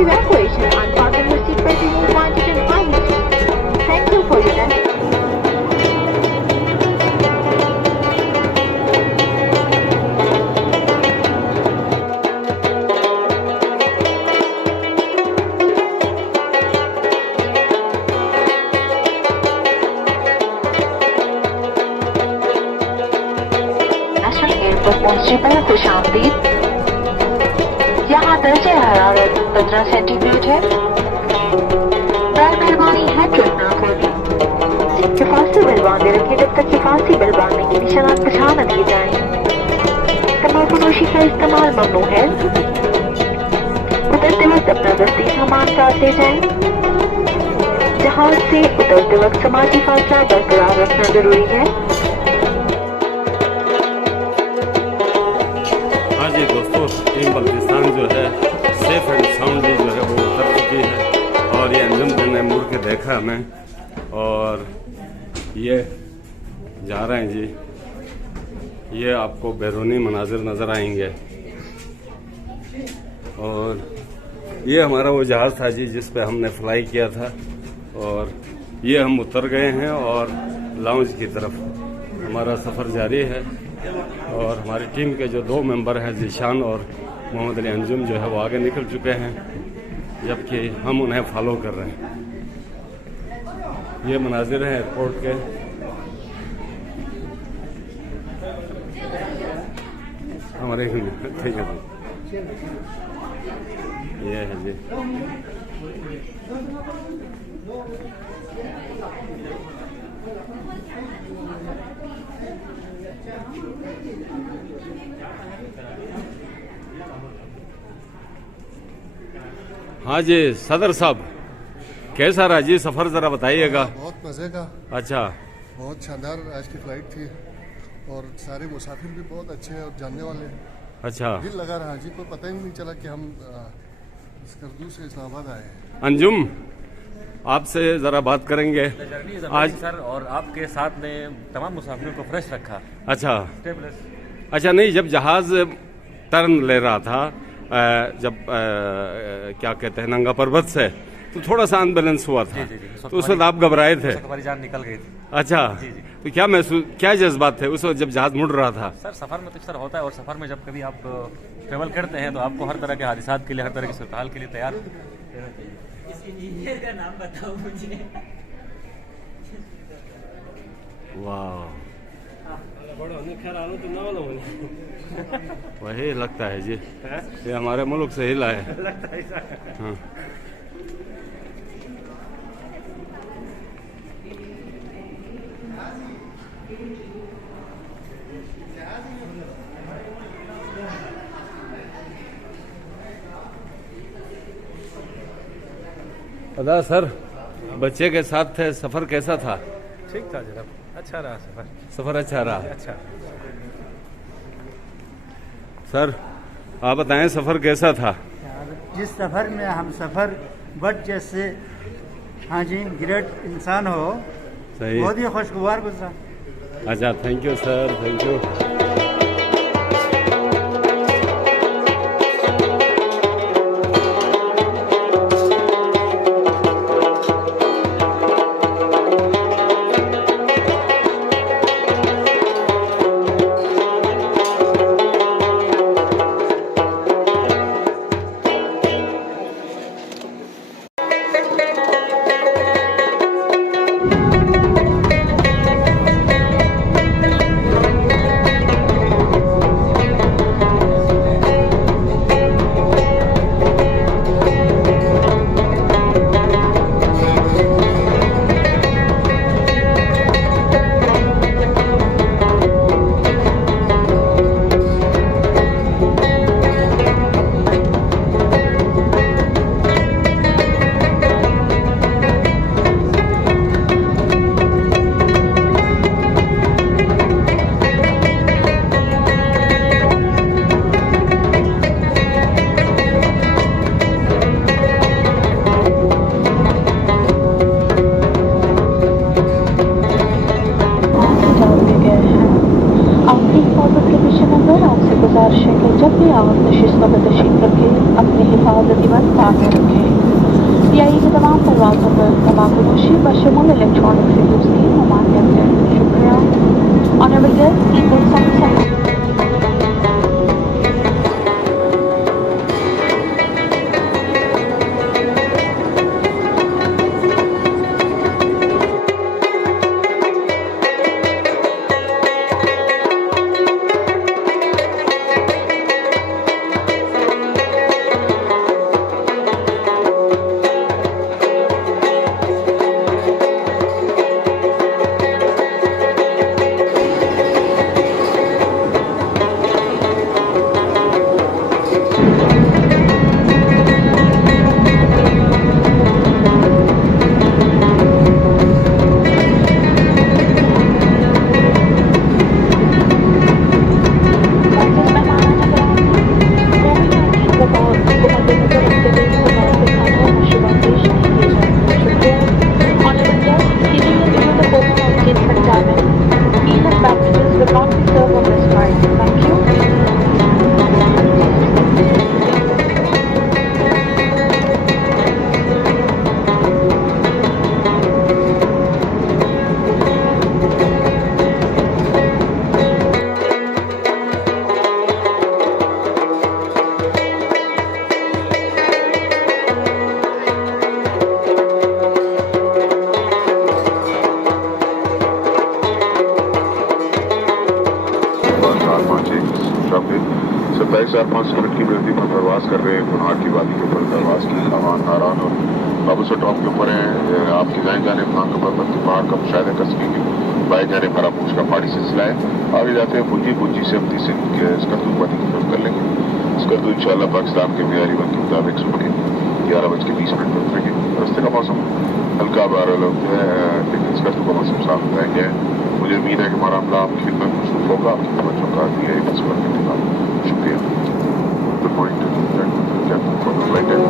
evacuation, unfasten your seatbelt if you want it in aisle 3. Thank you for your attention. National airport पहुंचने पर खुश आमदीद। यहाँ दर्जे हरारत 15 सेंटीग्रेड है। मेहरबानी हैंड ब्रेक ना खोलें। हिफाजती बेल बांधे रखें जब तक हिफाजती बेल बांधने के निशानात बुझा न दिए जाएं। तंबाकूनोशी का इस्तेमाल ममनू है। उतरते वक्त अपना दस्ती सामान साथ ले जाएं। जहाज से उतरते वक्त समाजी फासला बरकरार रखना जरूरी है। हाँ जी दोस्तों, टीम बल्तिस्तान जो है सेफ एंड साउंडली जो है वो उतर चुकी है और ये अंजुम ने मुड़ के देखा हमें और ये जा रहे हैं जी। ये आपको बैरूनी मनाजिर नज़र आएंगे और ये हमारा वो जहाज़ था जी जिस पे हमने फ्लाई किया था और ये हम उतर गए हैं और लाउंज की तरफ हमारा सफ़र जारी है। और हमारी टीम के जो 2 मेंबर हैं ज़ीशान और मोहम्मद अली अंजुम जो है वो आगे निकल चुके हैं जबकि हम उन्हें फॉलो कर रहे हैं। ये मनाजिर हैं एयरपोर्ट के। हमारे ठीक है ये है जी। हाँ जी सदर साहब, कैसा रहा जी सफ़र, ज़रा बताइएगा। बहुत मज़े का। अच्छा, बहुत शानदार आज की फ़्लाइट थी और सारे मुसाफिर भी बहुत अच्छे और जानने वाले हैं। अच्छा दिल लगा रहा जी, को पता ही नहीं चला कि हम स्कर्दू से इस्लामाबाद आए हैं। अंजुम आपसे ज़रा बात करेंगे आज सर, और आपके साथ ने तमाम मुसाफिरों को फ्रेश रखा। अच्छा अच्छा, नहीं जब जहाज़ टर्न ले रहा था जब क्या कहते हैं नंगा पर्वत से तो थोड़ा सा अनबैलेंस हुआ था। तो उस वक्त आप घबराए थे। हमारी जान निकल गई थी। अच्छा तो क्या महसूस, क्या जज्बात थे उस वक्त जब जहाज मुड़ रहा था? सर सफ़र में तो सर होता है और सफ़र में जब कभी आप ट्रेवल करते हैं तो आपको हर तरह के हादिसात के लिए, हर तरह की सूरत हाल के लिए तैयार रहना चाहिए। इस इंजीनियर का नाम बताओ मुझे। वाह, वही लगता है जी, ये हमारे मुल्क से हिला है। हाँ। अदा सर, बच्चे के साथ थे, सफ़र कैसा था? ठीक था जनाब, अच्छा रहा सफ़र। सफ़र अच्छा रहा। अच्छा सर आप बताएं सफ़र कैसा था? जिस सफ़र में हम सफ़र बट जैसे हाँ जी ग्रेट इंसान हो, सही, बहुत ही खुशगवार गुजरा। अच्छा thank you sir, thank you. जब भी आप नशिस्त पर तशरीफ रखें अपनी हिफाजती बंद सामने रखें। पीआईए की तमाम परवाज़ों पर तंबाकूनोशी बशमूल इलेक्ट्रॉनिक सिगरेट्स की ममानियत है। शुक्रिया। Honourable guest, please take some second. की वृद्धि पर प्रवास कर रहे हैं। कुनार की वादी के ऊपर प्रवास की अमान नारान और बाबूसा टॉप के ऊपर हैं। आपकी दाएं जाने खान के ऊपर पहाड़ का मुशाहिदा कर सकेंगे। बाएं जाने फरामूश का पहाड़ी सिलसिला है। आगे जाते हैं पुंजी से हम तीसरे स्कर्दू वादी की तरफ कर लेंगे। स्कर्दू इंशाल्लाह पाकिस्तान के मियारी वक्त के मुताबिक सुबह 11:20 पर उतरेंगे। रस्ते का मौसम हल्का बादल है, लेकिन स्कर्दू का मौसम साफ बताया गया है। मुझे उम्मीद है कि हमारा हमला आपकी खिदमत में मशरूफ होगा। आपकी तवज्जो का दिया है बस करने का शुक्रिया। Good morning to Captain for the flight and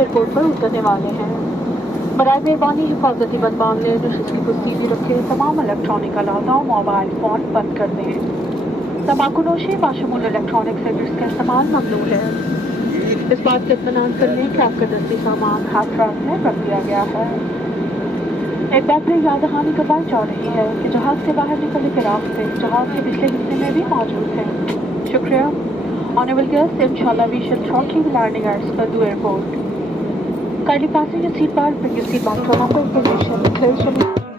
airport पर उतरने वाले हैं। बराए मेहरबानी हिफाजती बंद बांध लें, नशिस्त की कुर्सी भी रखें, तमाम इलेक्ट्रॉनिक आलात और मोबाइल फ़ोन बंद कर दें। तंबाकूनोशी बाशमूल इलेक्ट्रॉनिक सिगरेट्स का इस्तेमाल ममनू है। इस बात का इत्मीनान कर लें कि आपका दस्ती सामान हादसात में रख दिया गया है। एक बात फिर याद दहानी करवाई जा रही है कि जहाज़ से बाहर निकलने के रास्ते जहाज़ के पिछले हिस्से में भी मौजूद हैं। शुक्रिया। Honorable guests, inshallah we shall shortly be landing at Skardu Airport. Kindly fasten your seatbelt, bring your seatbelt to a number position.